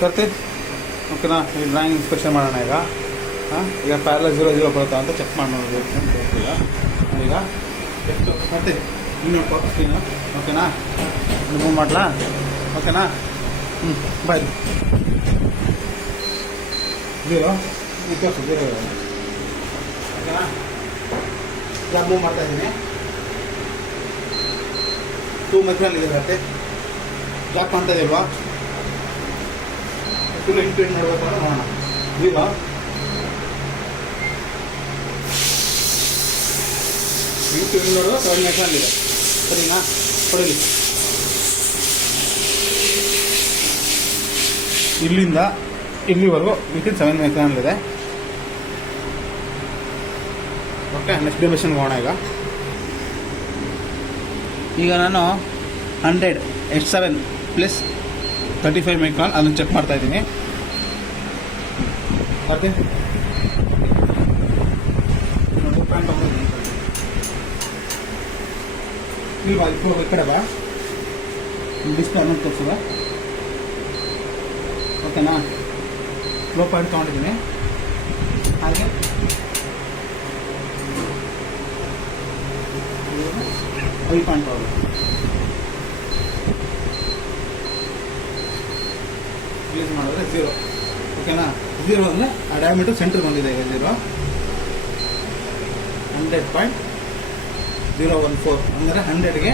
ಸರ್ತಿ ಓಕೆನಾ. ಈ ಡ್ರಾಯಿಂಗ್ ಇನ್ಸ್ಪೆಕ್ಷನ್ ಮಾಡೋಣ ಈಗ. ಈಗ ಪ್ಯಾರಲ 0 ಬರುತ್ತಾ ಅಂತ ಚೆಕ್ ಮಾಡಿ ನೋಡಬೇಕು ಈಗ ಎಷ್ಟು ಮತ್ತೆ ಇನ್ನೂ ಸ್ಕ್ರೀನು ಓಕೆನಾ. ಮೂವ್ ಮಾಡಲಾ ಓಕೆನಾ. ಬಾಯ್ 0 ತೋರಿಸು 0 ಓಕೆನಾ. ಈಗ ಮೂವ್ ಮಾಡ್ತಾ ಇದ್ದೀನಿ. 2 ಮೈಕ್ರಾನ್ ಇದೆ ಮತ್ತೆ ಜಾಕ್ ಮಾಡ್ತಾ ಇದೆಯಲ್ವಾ. ಫುಲ್ ಇಂಟು ನೋಡ್ಬೇಕು ಅಂದ್ರೆ ನೋಡೋಣ. 0 ಇಂಟು ನೋಡುವ 7 ಮೈಕ್ರಾನ್ ಇದೆ ಸರಿನಾ. ಕೊಡಲಿ ಇಲ್ಲಿಂದ ಇಲ್ಲಿವರೆಗೂ ವಿತಿನ್ 7 ಮೈಕ್ರಾನ್ ಇದೆ. ಓಕೆ ನೆಕ್ಸ್ಟ್ ಡಿಮೆನ್ಷನ್ಗೆ ಹೋಗೋಣ ಈಗ ನಾನು 100 H7 ಪ್ಲಸ್ 35 ಮೈಕ್ರಾನ್ ಅದನ್ನು ಚೆಕ್ ಮಾಡ್ತಾ ಇದ್ದೀನಿ. ಓಕೆ ಇಲ್ವಾ ಈ ಕಡೆ ಬಾ ಡಿಸ್ಪ್ಲೇ ಅನ್ನೋದು ತೋರಿಸುವ ಓಕೆನಾ. ಲೋ ಪಾಯಿಂಟ್ ತೊಗೊಂಡಿದ್ದೀನಿ ಹಾಗೆ 5 ಪಾಯಿಂಟ್ ಯೂಸ್ ಮಾಡಿದ್ರೆ 0 ಓಕೆನಾ. 0 ಅಂದರೆ ಆ ಡಯಾಮೀಟರ್ ಸೆಂಟ್ರ್ ಬಂದಿದೆ ಈಗ 0 100.014 ಅಂದರೆ 100ಗೆ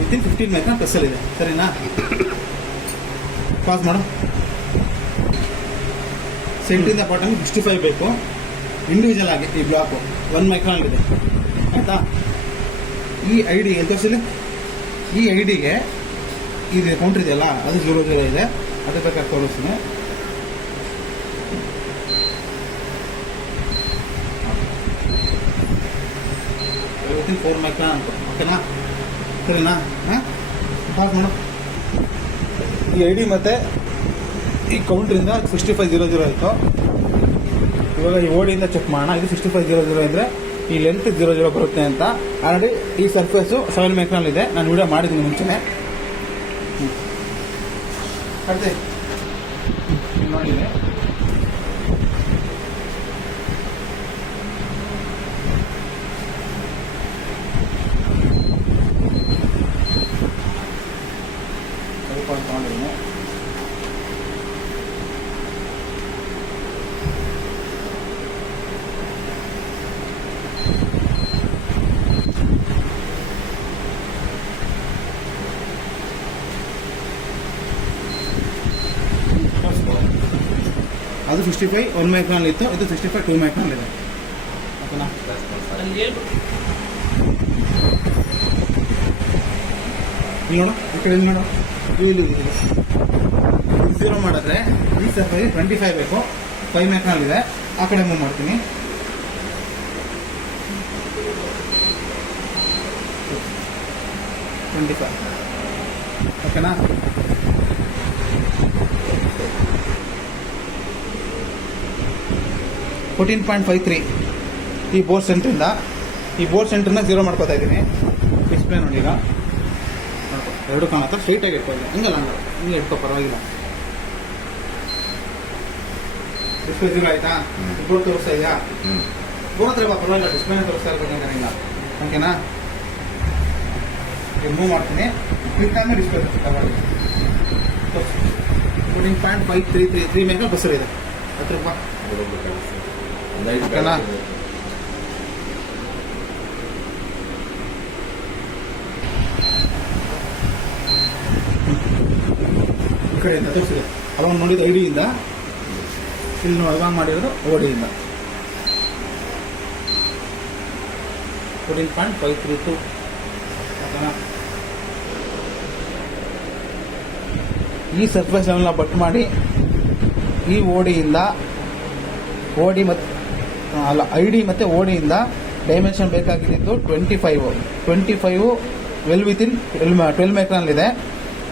ವಿತಿನ್ 15 ಮೈಕ್ರಾನ್ ಪ್ಲಸ್ಸಲ್ಲಿದೆ ಸರಿನಾ. ಪಾಸ್ ಮಾಡು. ಸೆಂಟ್ರಿಂದ ಬಾಟಮ್ಗೆ 65 ಬೇಕು ಇಂಡಿವಿಜುವಲ್ ಆಗಿ. ಈ ಬ್ಲಾಕು 1 ಮೈಕ್ರಾನ್ ಇದೆ ಆಯಿತಾ. ಈ ಐ ಡಿ ಎಲ್ಲಿ ತೋರಿಸಿಲ್ಲ. ಈ ಐ ಡಿಗೆ ಇದು ಕೌಂಟ್ರ್ ಇದೆಯಲ್ಲ ಅದು 00 ಇದೆ. ಅದೇ ಬೇಕಾದ್ರೆ ತೋರಿಸ್ತೀನಿ. ವಿತಿನ್ 4 ಮೈಕ್ರಾನ್ ಅಂತ ಓಕೆನಾ ಸರಿನಾ. ಪಾಸ್ ಮಾಡು. ಈ ಐ ಡಿ ಮತ್ತು ಈ ಕೌಂಟ್ರಿಂದ 6500 ಆಯಿತು. ಇವಾಗ ಈ ಓಡಿಯಿಂದ ಚೆಕ್ ಮಾಡೋಣ. ಇದು 6500 ಇದ್ದರೆ ಈ ಲೆಂತ್ 00 ಬರುತ್ತೆ ಅಂತ. ಆಲ್ರೆಡಿ ಈ ಸರ್ಫೇಸು 7 ಮೈಕ್ರಾನ್ ಇದೆ. ನಾನು ವಿಡಿಯೋ ಮಾಡಿದ್ದೀನಿ ಮುಂಚೆನೆ. ಅದೇ ನೋಡಿದೆ ತೊಗೊಂಡಿದ್ದೀನಿ. ಅದು 65 1 ಮೈಕ್ರಾನ್ ಇತ್ತು. ಇದು 65 2 ಮೈಕ್ರಾನ್ ಇದೆ ಓಕೆನಾ. ನೋಡು ಈ ಕಡೆ ಮಾಡು. ಇಲ್ಲಿ 0 ಮಾಡಿದ್ರೆ ಈ ಸರ್ಫೇಸ್ 25 ಬೇಕು 5 ಮೈಕ್ರಾನ್ ಇದೆ. ಆ ಕಡೆ ಮೂವ್ ಮಾಡ್ತೀನಿ. ಓಕೆನಾ. $14.53 ಈ ಬೋರ್ಡ್ ಸೆಂಟ್ರಿಂದ. ಈ ಬೋರ್ಡ್ ಸೆಂಟ್ರನ್ನ 0 ಮಾಡ್ಕೋತಾ ಇದ್ದೀನಿ. ಡಿಸ್ಪ್ಲೇ ನೋಡಿ ಈಗ ನೋಡ್ಕೊ ಎರಡು ಕಾಣುತ್ತೆ. ಸ್ಟ್ರೈಟಾಗಿ ಇಟ್ಕೊಳ್ಳಿ ಹಿಂಗಲ್ಲ ಹಿಂಗೆ ಇಟ್ಕೋ ಪರವಾಗಿಲ್ಲ. ಡಿಸ್ಪ್ಲೇ 0 ಆಯ್ತಾ. ಬೋರ್ಡ್ ತೋರಿಸ್ತಾ ಇದೆಯಾ. ಬೋರ್ಡ್ ಹತ್ರ ಬಾ ಪರವಾಗಿಲ್ಲ. ಡಿಸ್ಪ್ಲೇನೇ ತೋರಿಸ್ತಾ ಇರ್ಬೇಕಂತ ಹಿಂಗ ಓಕೆನಾ. ಈಗ ಮೂವ್ ಮಾಡ್ತೀನಿ. ಕ್ಲಿಕ್ ಆದ್ಮೇಲೆ ಡಿಸ್ಪ್ಲೇ ತೋರಿಸ್ತಾ 14.533 ಮೇಗ ಬಸ್ಸರ್ ಇದೆ. ಹತ್ರ ಬಾ ಓಕೆನಾ. ಈ ಕಡೆಯಿಂದ ತೋರಿಸಿದೆ. ಅವಾಗ ನೋಡಿದ ಐ ಡಿಯಿಂದ ಇಲ್ಲಿ ಅವಾಗ ಮಾಡಿರೋದು ಓಡಿಯಿಂದ 14.532 ಓಕೆನಾ. ಈ ಸರ್ಫೇಸ್ ಲೆವೆಲ್ನ ಬಟ್ ಮಾಡಿ ಈ ಓಡಿಯಿಂದ ಓಡಿ ಮತ್ತು ಅಲ್ಲ ಐ ಡಿ ಮತ್ತು ಓಡಿಯಿಂದ ಡೈಮೆನ್ಷನ್ ಬೇಕಾಗಿದ್ದು 25 ವೆಲ್ ವಿತಿನ್ 12 ಮೈಕ್ರಾನ್ ಇದೆ.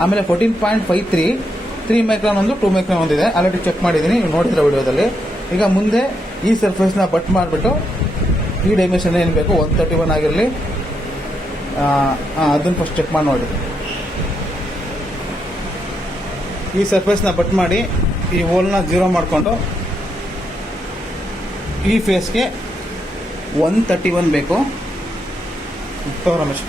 ಆಮೇಲೆ 14.533 ಮೈಕ್ರಾನ್ ಒಂದು 2 ಮೈಕ್ರಾನ್ ಒಂದಿದೆ. ಆಲ್ರೆಡಿ ಚೆಕ್ ಮಾಡಿದ್ದೀನಿ, ನೀವು ನೋಡಿದ್ರೆ ವಿಡಿಯೋದಲ್ಲಿ. ಈಗ ಮುಂದೆ ಈ ಸರ್ಫೇಸ್ನ ಬಟ್ ಮಾಡಿಬಿಟ್ಟು ಈ ಡೈಮೆನ್ಷನ್ ಏನು ಬೇಕು 131 ಆಗಿರಲಿ ಅದನ್ನು ಫಸ್ಟ್ ಚೆಕ್ ಮಾಡಿ ನೋಡಿ. ಈ ಸರ್ಫೇಸ್ನ ಬಟ್ ಮಾಡಿ ಈ ಹೋಲ್ನ 0 ಮಾಡಿಕೊಂಡು ಈ ಫೇಸ್ಗೆ 131 ಬೇಕು. ರಮೇಶ್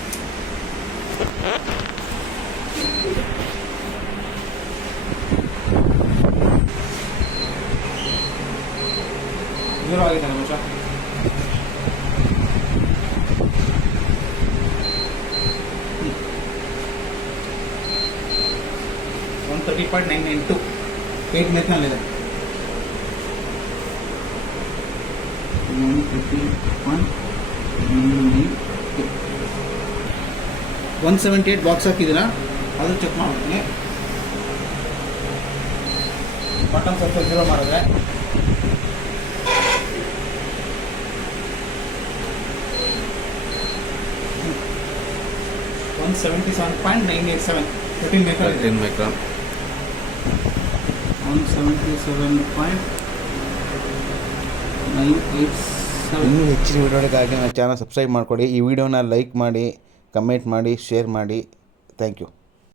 ಆಗಿದೆ ರಮೇಶ. 130.992 8 ಮೆತ್ನಲ್ಲಿದೆ. 178 ಬಾಕ್ಸ್ ಹಾಕಿದ್ದೀರಾ, ಅದು ಚೆಕ್ ಮಾಡ್ತೀನಿ. ಬಾಟಮ್ ಸರ್ಫೇಸ್ 0 ಮಾಡಿದ್ರೆ 177.987 13 ಮೈಕ್ರಾನ್. 177.987. ಇನ್ನೂ ಹೆಚ್ಚಿನ ವಿಡಿಯೋಗಳಿಗಾಗಿ ನನ್ನ ಚಾನಲ್ ಸಬ್ಸ್ಕ್ರೈಬ್ ಮಾಡಿಕೊಡಿ. ಈ ವಿಡಿಯೋನ ಲೈಕ್ ಮಾಡಿ, ಕಮೆಂಟ್ ಮಾಡಿ, ಶೇರ್ ಮಾಡಿ. Thank you.